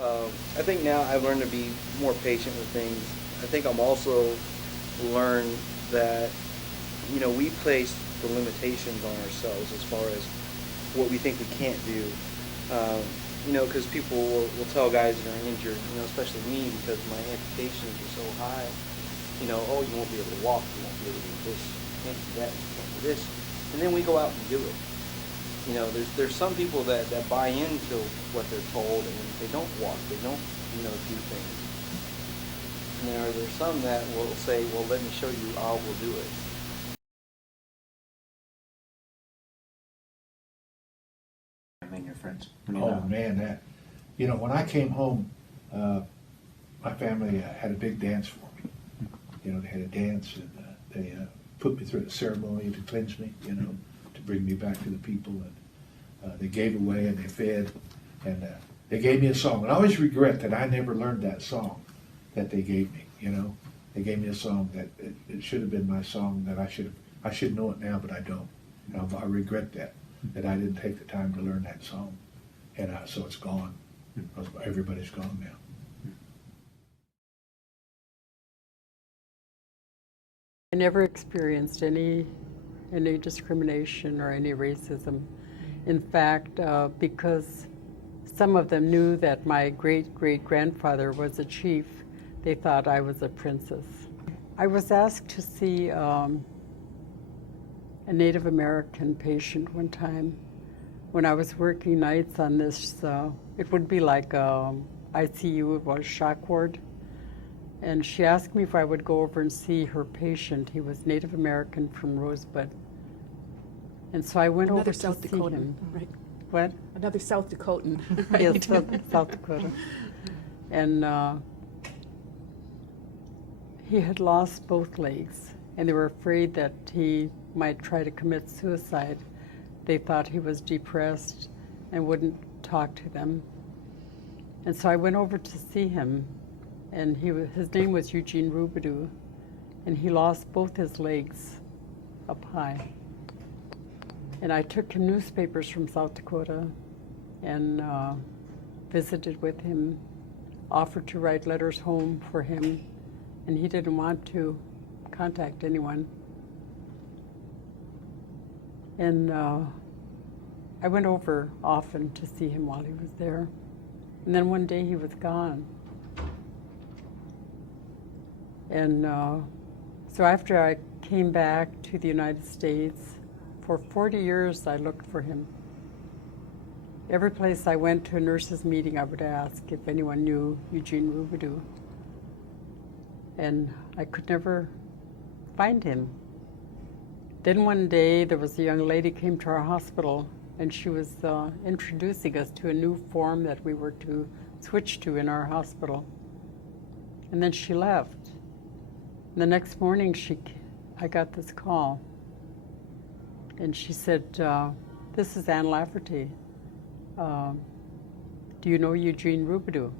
I think now I've learned to be more patient with things. I think I'm also learned that, we place the limitations on ourselves as far as what we think we can't do. Because people will tell guys that are injured, especially me, because my amputations are so high, oh, you won't be able to walk, you won't be able to do this, you can't do that, you can't do this. And then we go out and do it. There's some people that buy into what they're told and they don't walk, they don't, do things. And there's some that will say, well, let me show you, I will do it. And your friends. Oh man, when I came home, my family had a big dance for me. They had a dance and they put me through the ceremony to cleanse me, to bring me back to the people. And they gave away and they fed and they gave me a song. And I always regret that I never learned that song that they gave me. They gave me a song that it should have been my song that I should know it now, but I don't. I regret that I didn't take the time to learn that song. And so it's gone. Everybody's gone now. I never experienced any discrimination or any racism. In fact, because some of them knew that my great-great-grandfather was a chief, they thought I was a princess. I was asked to see a Native American patient one time when I was working nights on this. It would be like ICU, it was shock ward. And she asked me if I would go over and see her patient. He was Native American from Rosebud. And so I went Another over South to see Dakotan, him. right? What? Another South Dakotan, Yes, right? South Dakota. And he had lost both legs, and they were afraid that he might try to commit suicide. They thought he was depressed and wouldn't talk to them. And so I went over to see him, and his name was Eugene Rubidoux, and he lost both his legs up high. And I took him newspapers from South Dakota and visited with him, offered to write letters home for him, and he didn't want to contact anyone. And I went over often to see him while he was there. And then one day he was gone. And so after I came back to the United States, for 40 years I looked for him. Every place I went to a nurses' meeting, I would ask if anyone knew Eugene Rubidoux. And I could never find him. Then one day there was a young lady came to our hospital, and she was introducing us to a new form that we were to switch to in our hospital. And then she left. And the next morning I got this call. And she said, this is Ann Lafferty. Do you know Eugene Rubidoux?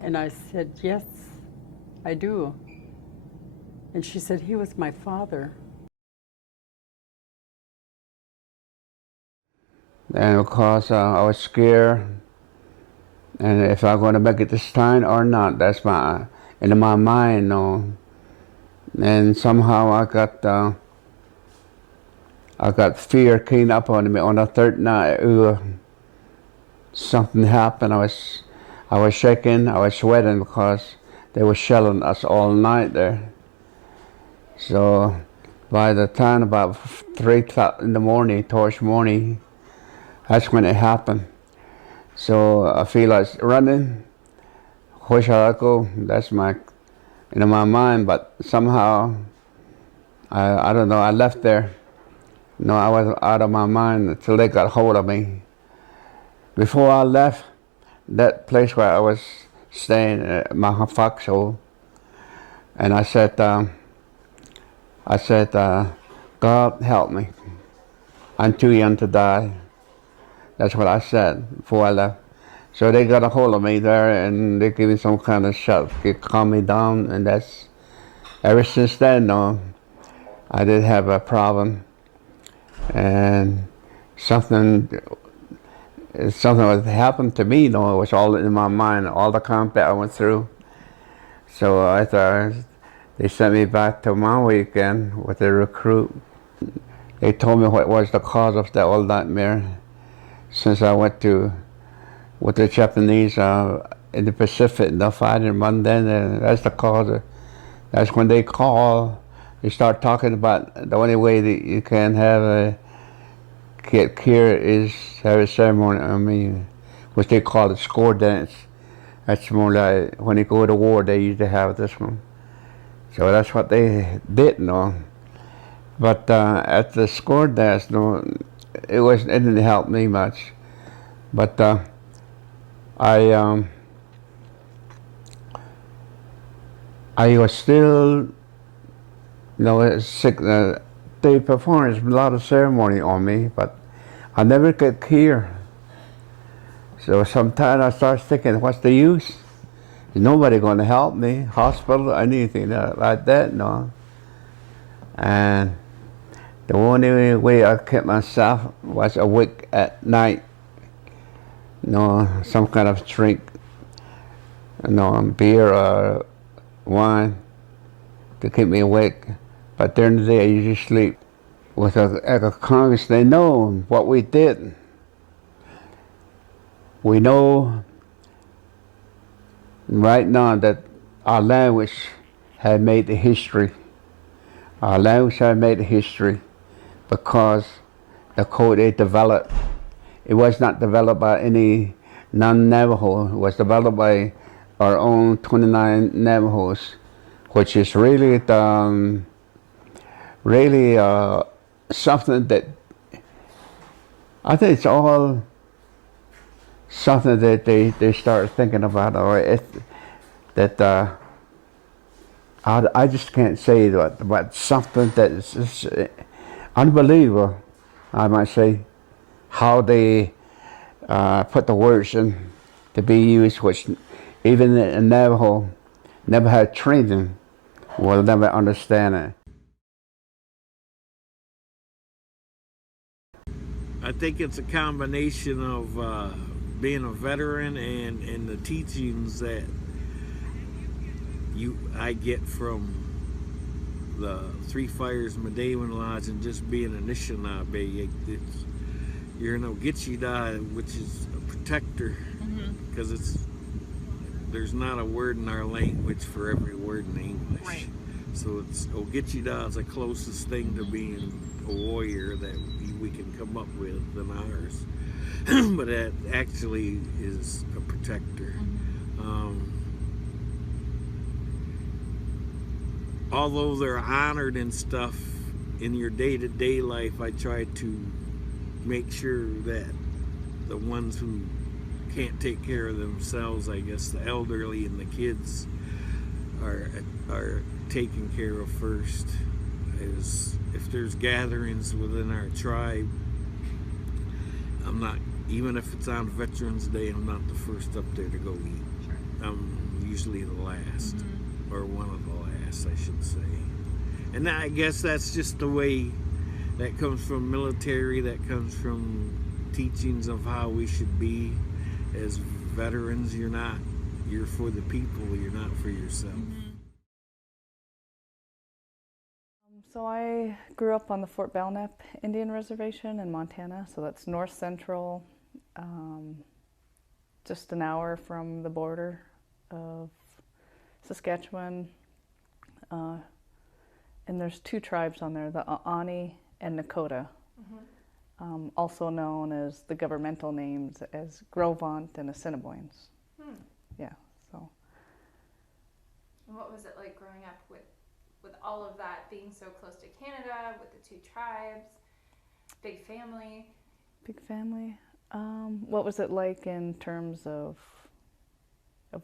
And I said, yes, I do. And she said, he was my father. And because I was scared, and if I'm going to make it this time or not, that's in my mind, And somehow I got fear came up on me on the third night. Something happened. I was shaking. I was sweating because they were shelling us all night there. So by the time about 3 o'clock in the morning, towards morning, that's when it happened. So I feel like running. Where shall I go? That's my mind. But somehow, I don't know. I left there. No, I was out of my mind until they got hold of me. Before I left that place where I was staying, my foxhole, and I said, God help me. I'm too young to die. That's what I said before I left. So they got a hold of me there, and they gave me some kind of shot to calm me down, and that's ever since then. No, I did have a problem, and something it's something that happened to me, though. It was all in my mind, all the combat I went through. So I thought they sent me back to Maui again with a recruit. They told me what was the cause of that old nightmare. Since I went to with the Japanese in the Pacific, the fighting one, then that's the cause. That's when they call. They start talking about the only way that you can have a get cure is have a ceremony. I mean, which they call the score dance. That's more like when they go to war, they used to have this one. So that's what they did, no. But at the score dance, no, it didn't help me much. But I I was still, sick. They performed a lot of ceremony on me, but I never get cure. So sometimes I start thinking, what's the use? Nobody going to help me, hospital, anything like that, no. And the only way I kept myself was awake at night, some kind of drink, beer or wine to keep me awake. But during the day I usually sleep. With a Congress, they know what we did. We know right now that our language had made the history. Our language had made the history because the code they developed, it was not developed by any non-Navajo. It was developed by our own 29 Navajos, which is really something that I think it's all something that they start thinking about, or that I just can't say that, but something that is just unbelievable, I might say, how they put the words in to be used, which even in Navajo never had training, will never understand it. I think it's a combination of being a veteran and the teachings that I get from the Three Fires Medewan Lodge and just being an Anishinaabe. You're an Ogichida, which is a protector, because there's not a word in our language for every word in English. Right. So it's Ogichida is the closest thing to being a warrior that we can come up with than ours. But that actually is a protector. Although they're honored and stuff in your day-to-day life, I try to make sure that the ones who can't take care of themselves, I guess the elderly and the kids, are taken care of first. As if there's gatherings within our tribe, I'm not, even if it's on Veterans Day, I'm not the first up there to go eat. Sure. I'm usually the last, or one of the last, I should say. And I guess that's just the way that comes from military, that comes from teachings of how we should be as veterans. You're for the people, you're not for yourself. So I grew up on the Fort Belknap Indian Reservation in Montana, so that's north central, just an hour from the border of Saskatchewan. And there's two tribes on there, the Aani and Nakota, also known as the governmental names as Gros-Ventres and Assiniboines. Yeah, so. And what was it like growing up with all of that, being so close to Canada, with the two tribes, big family? Big family. What was it like in terms of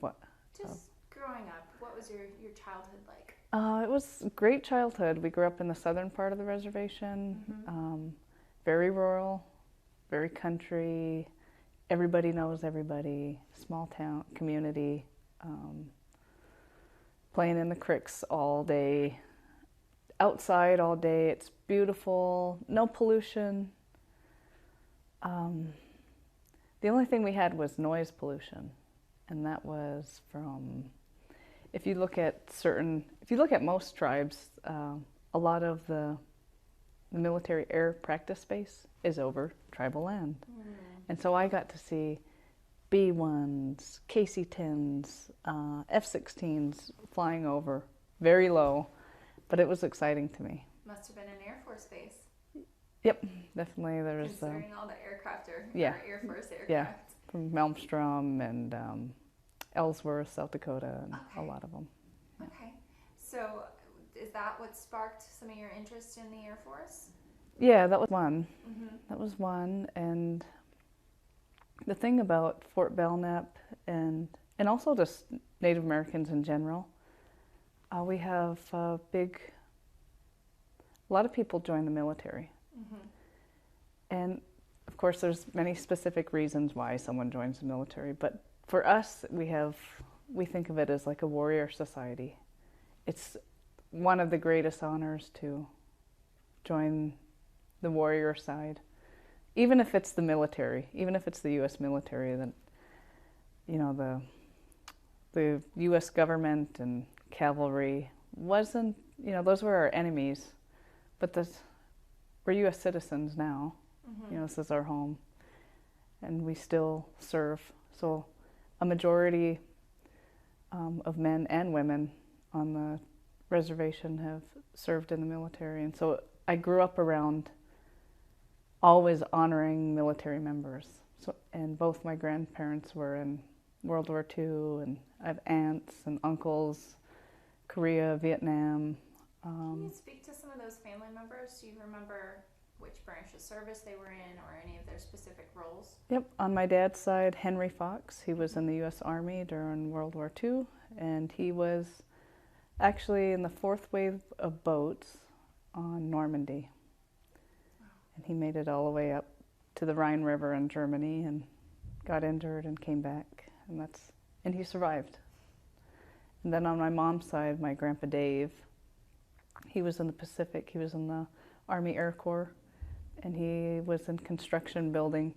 what? Just growing up, what was your childhood like? It was a great childhood. We grew up in the southern part of the reservation, very rural, very country. Everybody knows everybody, small town community, playing in the creeks all day, outside all day. It's beautiful, no pollution. The The only thing we had was noise pollution, and that was from, if you look at most tribes, a lot of the military air practice space is over tribal land. And so I got to see B-1s, KC-10s, F-16s flying over, very low, but it was exciting to me. Must have been an Air Force base. Yep, definitely. There's considering all the aircraft are Air Force aircraft. Yeah, from Malmstrom and Ellsworth, South Dakota, and a lot of them. Okay, so is that what sparked some of your interest in the Air Force? Yeah, that was one. That was one, and the thing about Fort Belknap and also just Native Americans in general, we have a lot of people join the military. And of course there's many specific reasons why someone joins the military, but for us we think of it as like a warrior society. It's one of the greatest honors to join the warrior side. Even if it's the military, even if it's the U.S. military, then, you know, the U.S. government and cavalry wasn't, you know, those were our enemies, but we're U.S. citizens now. You know, this is our home, and we still serve. So a majority of men and women on the reservation have served in the military, and so I grew up around always honoring military members. So, and both my grandparents were in World War II, and I have aunts and uncles, Korea, Vietnam. Can you speak to some of those family members? Do you remember which branch of service they were in or any of their specific roles? Yep, on my dad's side, Henry Fox, he was in the U.S. Army during World War II, and he was actually in the 4th wave of boats on Normandy. And he made it all the way up to the Rhine River in Germany and got injured and came back, and he survived. And then on my mom's side, my grandpa Dave, he was in the Pacific. He was in the Army Air Corps, and he was in construction, building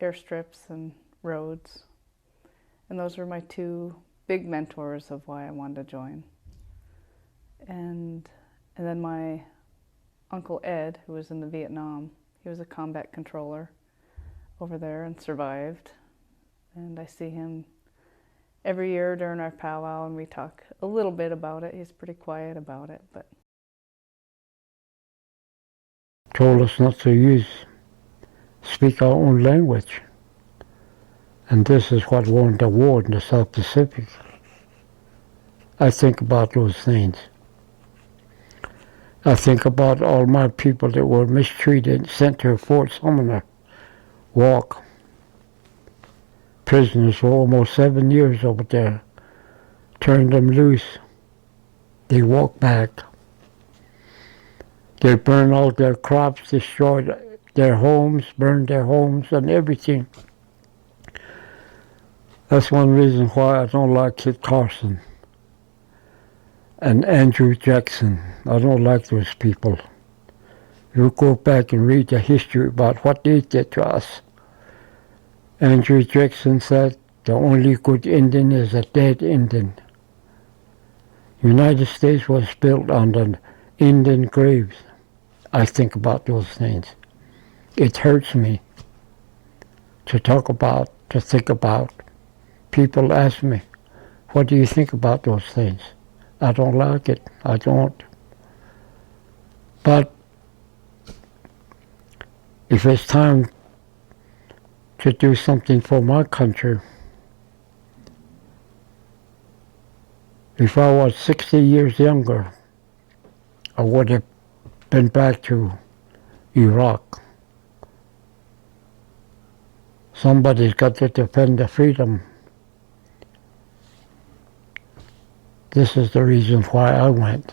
airstrips and roads. And those were my two big mentors of why I wanted to join. And then my Uncle Ed, who was in the Vietnam, he was a combat controller over there and survived. And I see him every year during our powwow, and we talk a little bit about it. He's pretty quiet about it, but told us not to speak our own language. And this is what won the war in the South Pacific. I think about those things. I think about all my people that were mistreated, sent to Fort Sumner, walk. Prisoners for almost 7 years over there. Turned them loose. They walked back. They burned all their crops, destroyed their homes, burned their homes and everything. That's one reason why I don't like Kit Carson and Andrew Jackson. I don't like those people. You go back and read the history about what they did to us. Andrew Jackson said, the only good Indian is a dead Indian. United States was built on the Indian graves. I think about those things. It hurts me to talk about, to think about. People ask me, what do you think about those things? I don't like it. I don't. But if it's time to do something for my country, if I was 60 years younger, I would have been back to Iraq. Somebody's got to defend the freedom. This is the reason why I went.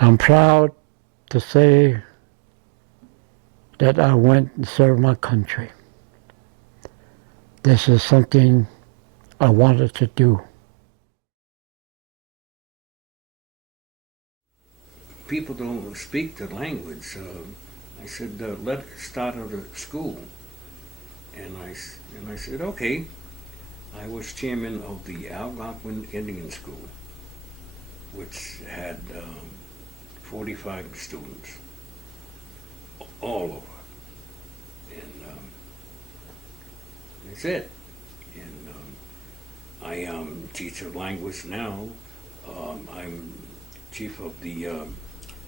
I'm proud to say that I went and served my country. This is something I wanted to do. People don't speak the language. I said, let's start out at school. And I said, okay. I was chairman of the Algonquin Indian School, which had 45 students all over. And that's it. And I teach a language now. I'm chief of the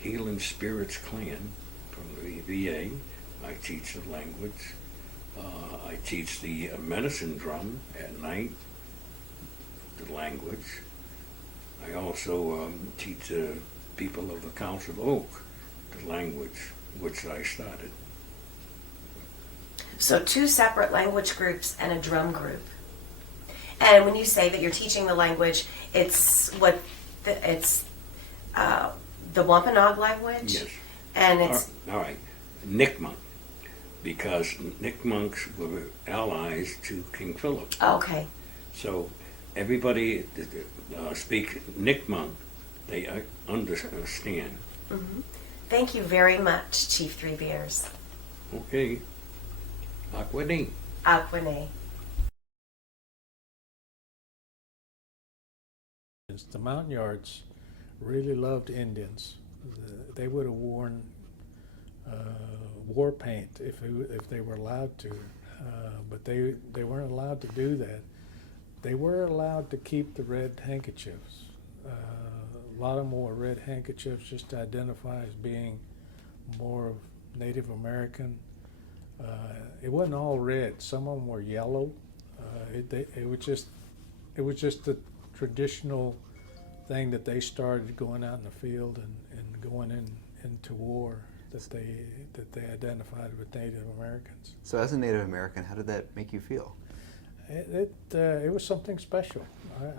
Healing Spirits Clan from the VA. I teach the language. I teach the medicine drum at night, the language. I also teach the people of the Council of Oak the language which I started. So 2 separate language groups and a drum group. And when you say that you're teaching the language, it's the Wampanoag language? Yes. And it's... All right. Nipmuc, because Nipmunks were allies to King Philip. Okay. So everybody that speaks Nipmuc, they understand. Mm-hmm. Thank you very much, Chief Three Bears. Okay. Aquadine. Aquane. The Montagnards really loved Indians. They would have worn war paint if they were allowed to, but they weren't allowed to do that. They were allowed to keep the red handkerchiefs. A lot of them wore red handkerchiefs just to identify as being more of Native American. It wasn't all red. Some of them were yellow. It was just a traditional thing that they started going out in the field and going into war that they identified with Native Americans. So as a Native American, how did that make you feel? It was something special.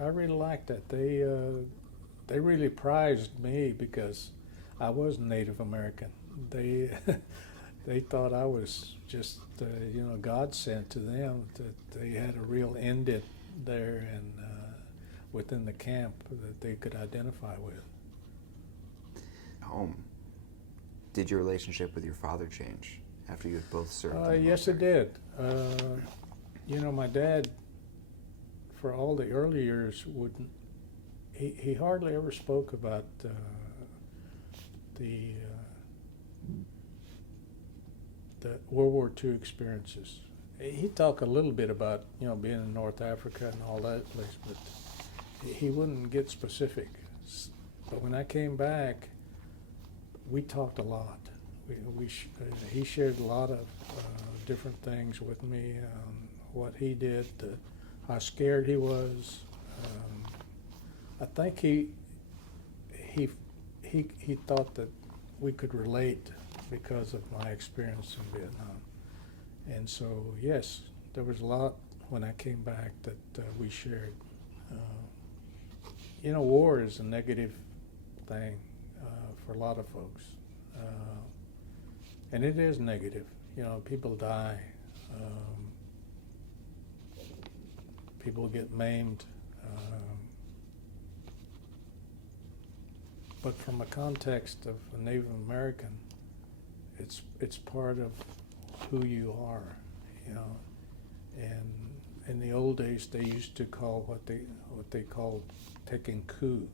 I really liked that. They really prized me because I was Native American. They they thought I was just God sent to them, that they had a real Indian there and within the camp that they could identify with. Did your relationship with your father change after you had both served? In the Yes, it military? did. My dad, for all the early years, wouldn't. He hardly ever spoke about the World War II experiences. He'd talk a little bit about being in North Africa and all that place, but he wouldn't get specific. But when I came back, we talked a lot. He shared a lot of different things with me, what he did, how scared he was. I think he thought that we could relate because of my experience in Vietnam. And so, yes, there was a lot when I came back that we shared. War is a negative thing for a lot of folks. And it is negative. People die. People get maimed. But from a context of a Native American, it's part of who you are, And in the old days, they used to call what they called taking coup,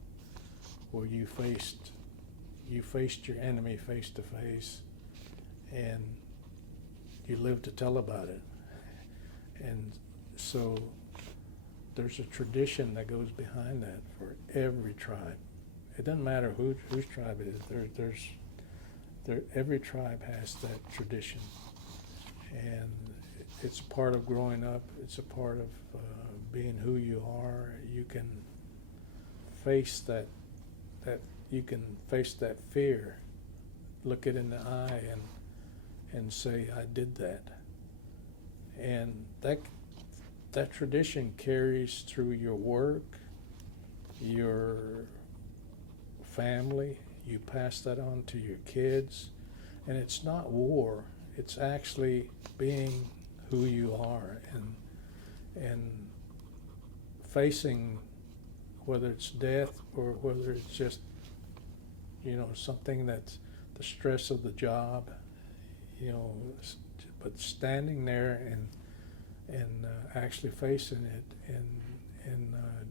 where you faced your enemy face to face, and you lived to tell about it. And so there's a tradition that goes behind that for every tribe. It doesn't matter whose tribe it is. Every tribe has that tradition, and it's a part of growing up. It's a part of being who you are. You can face that you can face that fear, look it in the eye, and say, I did that. And that tradition carries through your work, your family. You pass that on to your kids, and it's not war. It's actually being who you are and facing whether it's death or whether it's just something that's the stress of the job. you know, but standing there and actually facing it and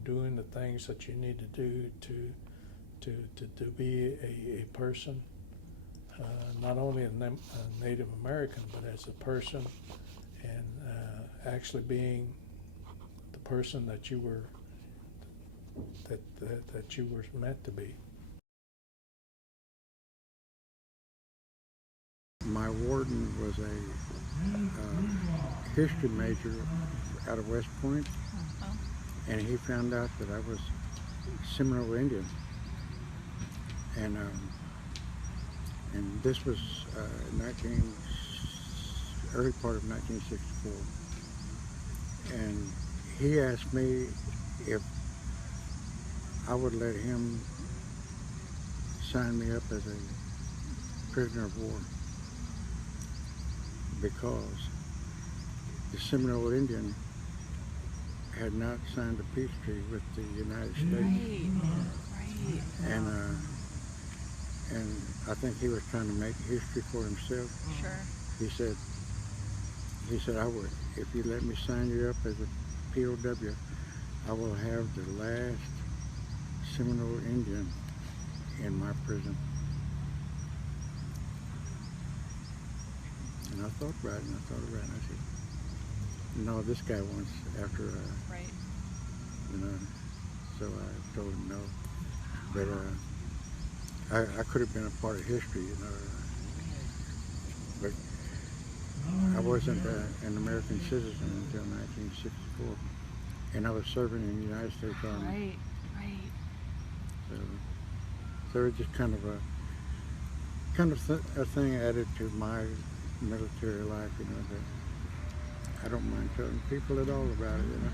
doing the things that you need to do to be a person, not only a Native American, but as a person, and actually being the person that you were that you were meant to be. My warden was a history major out of West Point, and he found out that I was Seminole Indian, and this was early part of 1964, and he asked me if I would let him sign me up as a prisoner of war, because the Seminole Indian had not signed a peace treaty with the United States. Right. And I think he was trying to make history for himself. Sure. He said, I would, if you let me sign you up as a POW, I will have the last Seminole Indian in my prison. And I thought about it, and I said, no, this guy wants after, Right. you know, so I told him no. But I could have been a part of history, you know, but I wasn't an American citizen until 1964, and I was serving in the United States Army. Right. So it's just kind of a thing added to my military life, you know, that I don't mind telling people at all about it, you know.